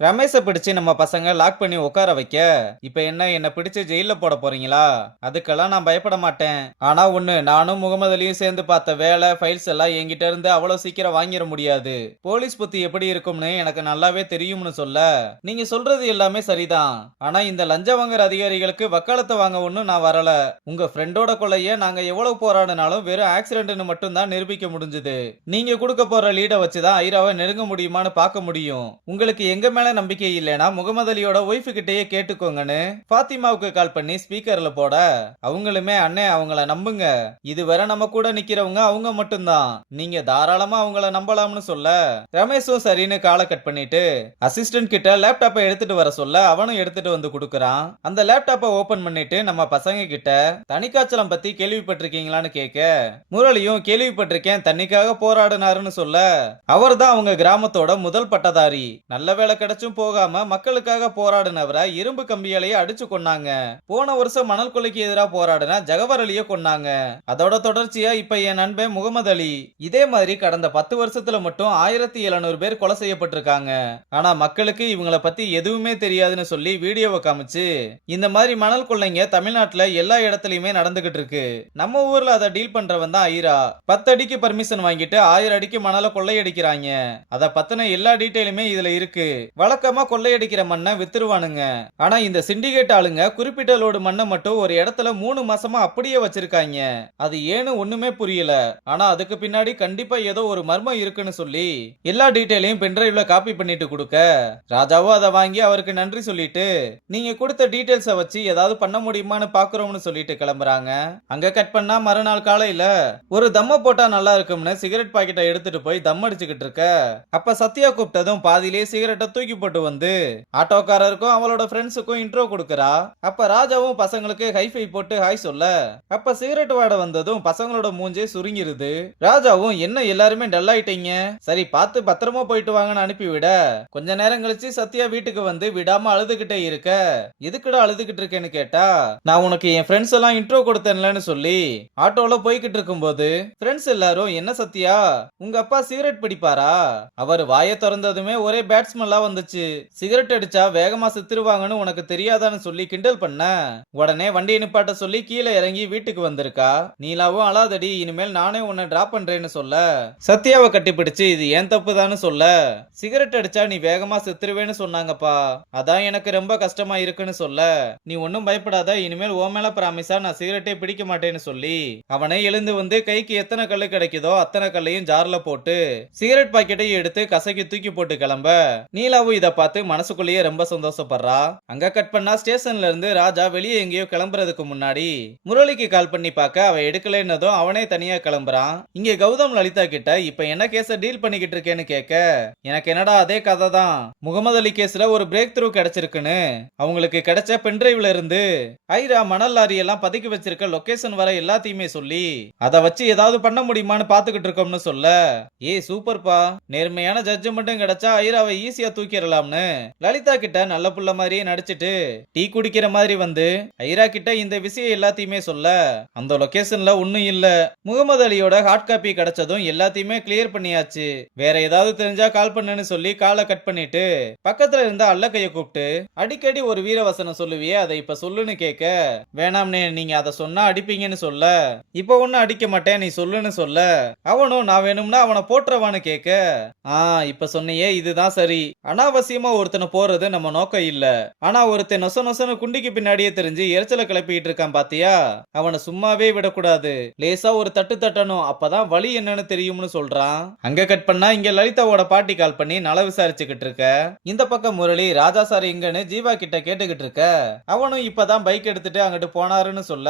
ரமேஷை பிடிச்சு நம்ம பசங்க லாக் பண்ணி உட்கார வைக்க, இப்ப என்ன பிடிச்சு ஜெயில போட போறீங்களா? அதுக்கெல்லாம் நான் பயப்பட மாட்டேன். ஆனா ஒண்ணு, நானும் முகமது அலியும் சேர்ந்து பார்த்த வேலை ஃபைல்ஸ் எல்லாம் என்கிட்ட இருந்து அவ்வளவு சீக்கிரம் வாங்கிட முடியாது. போலீஸ் புத்தி எப்படி இருக்கும்னு எனக்கு நல்லாவே தெரியும்னு சொல்ல, நீங்க சொல்றது எல்லாமே சரிதான். ஆனா இந்த லஞ்சம் வாங்குற அதிகாரிகளுக்கு வக்காலத்தை வாங்க ஒண்ணும் நான் வரல. உங்க ஃப்ரெண்டோட கொலைய நாங்க எவ்வளவு போராடினாலும் வெறும் ஆக்சிடென்ட்னு மட்டும் தான் நிரூபிக்க முடிஞ்சது. நீங்க கொடுக்க போற லீட வச்சுதான் ஐராவை நெருங்க முடியுமான்னு பார்க்க முடியும். உங்களுக்கு எங்க மேல நம்பிக்கை இல்லைனா முகமது அலியோட ஒய்ஃபு கிட்டயே கேட்டுக்கோங்கன்னு பாத்திமாவுக்கு கால் பண்ணி ஸ்பீக்கர்ல போட, அவங்களுமே அண்ணே அவங்கள நம்புங்க, இதுவரை நம்ம கூட நிக்கிறவங்க அவங்க மட்டும்தான், நீங்க தாராளமா அவங்கள நம்பலாம்னு சொல்ல, ரமேஷும் சரின்னு காலை கட் பண்ணிட்டு அசிஸ்டன்ட் கிட்ட லேப்டாப்பை எடுத்துட்டு வர சொல்ல அவனும் எடுத்துட்டு வந்து கொடுக்கறான். அந்த லேப்டாப்பை ஓபன் பண்ணிட்டு நம்ம பசங்க கிட்ட தனிக்காய்ச்சலம் பத்தி கேள்விப்பட்டிருக்கீங்களான்னு கேட்க, முரளியும் கேள்விப்பட்டிருக்கேன் தண்ணிக்காக போராடினாருன்னு சொல்ல, அவர் தான் அவங்க கிராமத்தோட முதல் பட்டதாரி, நல்ல வேலை கிடைச்சும் போகாம மக்களுக்காக போராடினவரை இரும்பு கம்பியாலேயே அடிச்சு கொன்னாங்க. போன வருஷம் மணல் கொள்ளைக்கு எதிராக போராடின ஜகவர் அலிய கொன்னாங்க. அதோட தொடர்ச்சியா இப்ப என் நண்பன் முகமது அலி. இதே மாதிரி கடந்த 10 வருஷத்துல மட்டும் 1700 பேர் கொலை செய்யப்பட்டிருக்காங்க. ஆனா மக்களுக்கு இவங்கள பத்தி எதுவுமே தெரியாதுன்னு சொல்லி வீடியோவை காமிச்சு, இந்த மாதிரி மணல் கொள்ளைங்க தமிழ்நாட்டுல எல்லா இடத்துலயுமே நடந்துகிட்டு இருக்கு, நம்ம ஊர்ல அதை டீல் பண்றவன் தான் ஐரா. 10 அடிக்கு பர்மிஷன் வாங்கிட்டு 1000 அடிக்கு மணலை கொள்ளையடிக்கிறாங்க. அதை பத்தின எல்லா டீட்டெயிலுமே இதுல இருக்கு. வழக்கமா கொள்ளையடிக்கிற மண்ணை வித்துருவானுங்க. ஆனா இந்த சிண்டிகேட் ஆளுங்க குறிப்பிட்ட லோடு மண்ணை மட்டும் ஒரு இடத்துல 3 மாசமா அப்படியே வச்சிருக்காங்க. அது ஏன்னு ஒண்ணுமே புரியல. ஆனா அதுக்கு பின்னாடி கண்டிப்பா ஏதோ ஒரு மர்மம் இருக்குன்னு சொல்லி எல்லா டீட்டெயிலையும் பென்டிரைவ்ல காப்பி பண்ணிட்டு கொடுக்க, ராஜாவும் அதை வாங்கி அவருக்கு நன்றி சொல்லிட்டு, நீங்க கொடுத்த டீட்டெயில்ஸை வச்சு ஏதாவது பண்ண முடியுமான்னு பாக்குறோம்னு சொல்லிட்டு கிளம்புறாங்க. அங்க கட் பண்ணா மறுநாள் காலையில ஒரு தம்ம போட்டா நல்லா இருக்கும்னு சிகரெட் பாக்கெட்டை எடுத்துட்டு போய் தம் அடிச்சுக்கிட்டு இருக்க, அப்ப சத்யா கூப்பிட்டதும் பாதியிலே சிகரெட்டை தூக்கி போட்டு வந்து ஆட்டோக்காரருக்கும் அவளோட ஃப்ரெண்ட்ஸுக்கும் இன்ட்ரோ கொடுக்கறா. அப்ப ராஜாவும் பசங்களுக்கு ஹைஃபை போட்டு ஹாய் சொல்ல, அப்ப சிகரெட் வாட வந்ததும் பசங்களோட மூஞ்சே சுருங்கிருது. ராஜாவும் என்ன எல்லாருமே டல் ஆயிட்டீங்க, சரி பார்த்து பத்திரமா போயிட்டு வாங்கன்னு அனுப்பிவிட, கொஞ்ச நேரம் கழிச்சு சத்யா வீட்டுக்கு வந்து விடாம அழுதுகிட்டே இருக்க, எதுக்குடா அழுதுகிட்டு இருக்கேன்னு கேட்டா, நான் உனக்கு என் ஃப்ரெண்ட்ஸ் எல்லாம் இன்ட்ரோ கொடுத்தேன்லன்னு சொல்லி ஆட்டோல போய்கிட்டு இருக்கும்போது ஃப்ரெண்ட்ஸ் எல்லாரும் என்ன சத்யா உங்க அப்பா சிகரெட் பிடிப்பாரா, அவர் வாயை திறந்ததுமே ஒரே பேட்ஸ்மெல்லாம் வந்துச்சு, சிகரெட் அடிச்சா வேகமா செத்துருவாங்கன்னு உனக்கு தெரியாதான்னு சொல்லி கிண்டல் பண்ண, உடனே வண்டியை நிப்பாட்ட சொல்லி கீழே இறங்கி வீட்டுக்கு வந்திருக்கா. நீலாவும் அழாதடி, இனிமேல் நானே உன்னை டிராப் பண்றேன்னு சொல்ல, சத்யாவை கட்டிப்பிடிச்சு இது ஏன் தப்புதான்னு சொல்ல, சிகரெட் அடிச்சா நீ வேகமா செத்துருவேன்னு சொன்னாங்கப்பா, அதான் எனக்கு ரொம்ப கஷ்டமா இருக்குன்னு சொல்ல, நீ ஒன்னும் பயப்படாத, இனிமேல் ஓ மேல பிராமிஸா நான் சிகரெட்டே பிடிக்க மாட்டேன்னு சொல்லி அவனை எழுந்து வந்து கைக்கு எத்தனை கல்லு கிடைக்குதோ அத்தனை கல்லையும் ஜார்ல போட்டு சிகரெட் பாக்கெட்டையும் எடுத்து கசக்கி தூக்கி போட்டு கிளம்ப, நீலாவும் இத பார்த்து மனசுக்குள்ளேயே ரொம்ப சந்தோஷப்படுறா. அங்க கட் பண்ணா ஸ்டேஷன்ல இருந்து ராஜா வெளியே எங்கேயோ கிளம்புறதுக்கு முன்னாடி முரளிக்கு கால் பண்ணி பார்க்க அவ எடுக்கலன்னதும் அவனே தனியா கிளம்புறான். இங்க கௌதம் லலிதா கிட்ட இப்ப என்ன கேஸ டீல் பண்ணிக்கிட்டு இருக்கேன்னு கேட்க, எனக்கு என்னடா அதே கதை தான், முகமது அலி கேஸ்ல ஒரு பிரேக் த்ரூ கிடைச்சிருக்குன்னு அவங்களுக்கு கிடைச்ச பென்டிரைவ்ல இருந்து ஐரா மணல் லாரி எல்லாம் பதுக்கி வச்சிருக்க லொகேஷன் வர எல்லாத்தையுமே சொல்லி அதை வச்சு ஏதாவது பண்ண முடியுமான்னு பாத்துக்கிட்டு இருக்கோம்னு சொல்ல, ஏய் சூப்பர்ப்பா, நேர்மையான ஜட்ஜ்மெண்ட்டும் கிடைச்சா ஐராவை ஈஸியா தூக்கிடலாம்னு லலிதா கிட்ட நல்ல புள்ள மாதிரியே நடிச்சிட்டு டீ குடிக்கிற மாதிரி வந்து ஐரா கிட்ட இந்த விஷயம் எல்லாத்தையுமே சொல்ல, அந்த லொகேஷன்ல ஒண்ணும் இல்ல, முகமது அலியோட ஹார்ட் காப்பி கிடைச்சதும் எல்லாத்தையுமே கிளியர் பண்ணியாச்சு, வேற ஏதாவது தெரிஞ்சா கால் பண்ணுன்னு சொல்லி காலை கட் பண்ணிட்டு பக்கத்துல இருந்த அல்லக்கைய கூப்பிட்டு, அடிக்கடி ஒரு வீரவசனம் சொல்லுவியே அதை இப்ப சொல்லுன்னு கேட்க, வேணாம்னே நீங்க அதை சொன்னா அடிப்பீங்கன்னு சொல்ல, இப்ப ஒன்னும் அடிக்க மாட்டேன் நீ சொல்லுன்னு சொல்ல, அவனும் நான் வேணும்னா அவனை போட்டுறவான்னு கேட்க, இப்ப சொன்னியே இதுதான் சரி, அனாவசியமா ஒருத்தனை போறது நம்ம நோக்கம் இல்ல, ஆனா ஒருத்தன் நொச நொசனு குண்டிக்கு பின்னாடியே தெரிஞ்சு எரிச்சலை கிளப்பிட்டு இருக்கான் பாத்தியா, அவனை சும்மாவே விடக்கூடாது, லேசா ஒரு தட்டு தட்டணும், அப்பதான் வழி என்னன்னு தெரியும்னு சொல்றான். அங்க கட் பண்ணா இங்க லலிதாவோட பாட்டி கால் பண்ணி நல விசாரிச்சுக்கிட்டு இருக்க, இந்த பக்கம் முரளி ராஜா சார் எங்கன்னு ஜீவா கிட்ட கேட்டுக்கிட்டு இருக்க, அவனும் இப்பதான் பைக் எடுத்துட்டு அங்கிட்டு போனாருன்னு சொல்ல,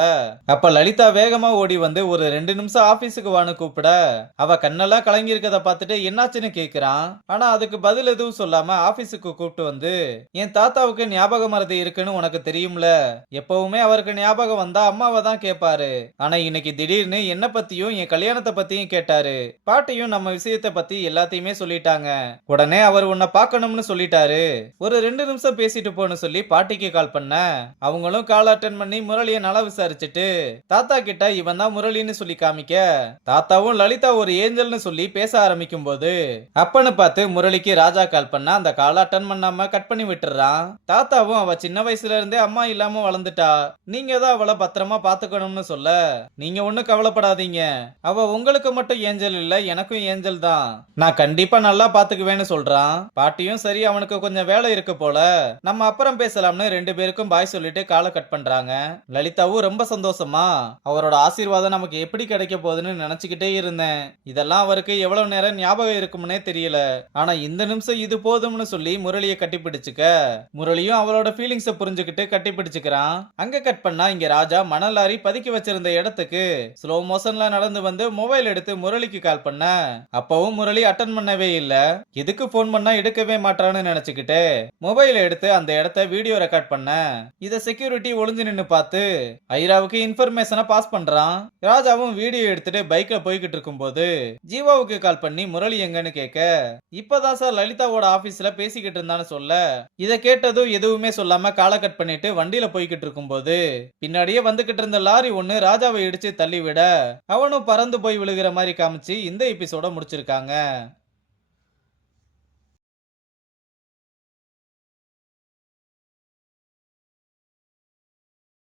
அப்ப லலிதா வேகமா ஓடி வந்து ஒரு 2 நிமிஷம் ஆபீஸுக்கு வான்னு கூப்பிட, அவ கண்ணெல்லாம் கலங்கி இருக்கத பார்த்துட்டு என்னாச்சுன்னு கேக்குறான். ஆனா அதுக்கு பதில் எதுவும் சொல்லாம ஆபீஸுக்கு கூப்பிட்டு வந்து, என் தாத்தாவுக்கு ஞாபக மறதி இருக்குன்னு உனக்கு தெரியும்ல, எப்பவுமே அவருக்கு ஞாபகம் வந்தா அம்மாவை தான் கேட்பாரு, ஆனா இன்னைக்கு திடீர்னு என்ன பத்தியும் என் கல்யாணத்தை பத்தியும் கேட்டாரு, பாட்டியும் நம்ம விஷயத்தை பத்தி எல்லாத்தையுமே சொல்லிட்டாங்க, உடனே அவர் உன்னை பார்க்கணும்னு சொல்லிட்டாரு, ஒரு 2 நிமிஷம் பேசிட்டு போன்னு சொல்லி பாட்டிக்கு கால் பண்ண, அவங்களும் கால் அட்டன் பண்ணி முரளியை நல விசாரிச்சுட்டு தாத்தா கிட்ட இவன் தான் முரளின்னு சொல்லி காமிக்க, தாத்தாவும் லலிதா ஒரு ஏஞ்சல்னு சொல்லி பேச ஆரம்பிக்கும் போது அப்பன்னு பார்த்து முரளிக்கு ராஜா கால் பண்ண அந்த காலை அட்டன் பண்ணாம கட் பண்ணி விட்டுறான். தாத்தாவும் அவ சின்ன வயசுல இருந்தே அம்மா இல்லாம வளர்ந்துட்டா, நீங்க தான் அவளை பத்திரமா பாத்துக்கணும்னு சொல்ல, நீங்க ஒண்ணும் கவலைப்படாதீங்க, அவ உங்களுக்கு மட்டும் ஏஞ்சல் இல்ல, எனக்கும் ஏஞ்சல் தான், நான் கண்டிப்பா நல்லா பாத்துக்குவேன்னு சொல்றான். பாட்டியும் சரி அவனுக்கு கொஞ்சம் வேலை இருக்கு போல, நம்ம அப்புறம் பேசலாம்னு 2 பேருக்கும் பாய் சொல்லிட்டு காலை கட் பண்றாங்க. லலிதாவும் ரொம்ப சந்தோஷமா அவரோட ஆசீர்வாதம் நமக்கு எப்படி கிடைக்க போகுதுன்னு நினைச்சுக்கிட்டே இருந்தேன். இதெல்லாம் அவருக்கு எவ்வளவு நேரம் ஞாபகம் இருக்கும்னே தெரியல. ஆனா இந்த நிமிஷம் இது போதும்னு சொல்லி முரளிய கட்டி பிடிச்சுக்க, முரளியும் அவளோட ஃபீலிங்ஸ புரிஞ்சுக்கிட்டு கட்டி பிடிச்சுக்கிறான். அங்க கட் பண்ணா இங்க ராஜா மணல் லாரி பதுக்கி வச்சிருந்த இடத்துக்கு ஸ்லோ மோஷன்ல நடந்து வந்து மொபைல் எடுத்து முரளிக்கு கால் பண்ண, அப்பவும் முரளி அட்டன் பண்ணவே இல்ல. எதுக்கு போன் பண்ணா எடுக்கவே மாட்டான்னு நினைச்சுக்கிட்டு மொபைல் எடுத்து அந்த இடத்த வீடியோ ரெக்கார்ட் பண்ண, இத செக்யூரிட்டி ஒளிஞ்சு நின்னு பார்த்து ஐராவுக்கு இன்ஃபர்மேஷனை பாஸ் பண்றான். ராஜாவும் வீடியோ எடுத்துட்டு பைக்ல போய்கிட்டு இருக்கும்போது ஜீவாவுக்கு கால் பண்ணி முரளி எங்கன்னு கேட்க, இப்பதான் சார் லலிதாவோட ஆபீஸ்ல பேசிக்கிட்டு இருந்தான்னு சொல்ல, இத கேட்டதும் எதுவுமே சொல்லாம காலை கட் பண்ணிட்டு வண்டியில போய்கிட்டு இருக்கும்போது பின்னாடியே வந்துகிட்டு இருந்த லாரி ஒண்ணு ராஜாவை இடிச்சு தள்ளி விட அவனும் பறந்து போய் விழுகிற மாதிரி காமிச்சு இந்த எபிசோட முடிச்சிருக்காங்க.